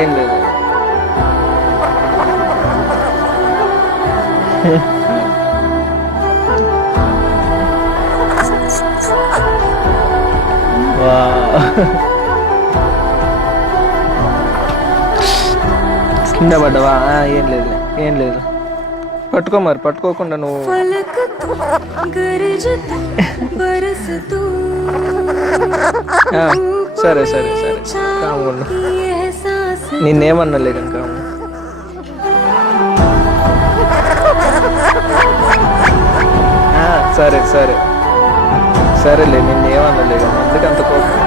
ఏం లేదు. కింద పడ్డావా? ఏం లేదు, ఏం లేదు. పట్టుకో మరి, పట్టుకోకుండా నువ్వు. సరే సరే సరే, కాముండు. నిన్నేమన్నా కాము. సరే సరే సరేలే, నిన్నేమన్నా ఎందుకంత కోపం?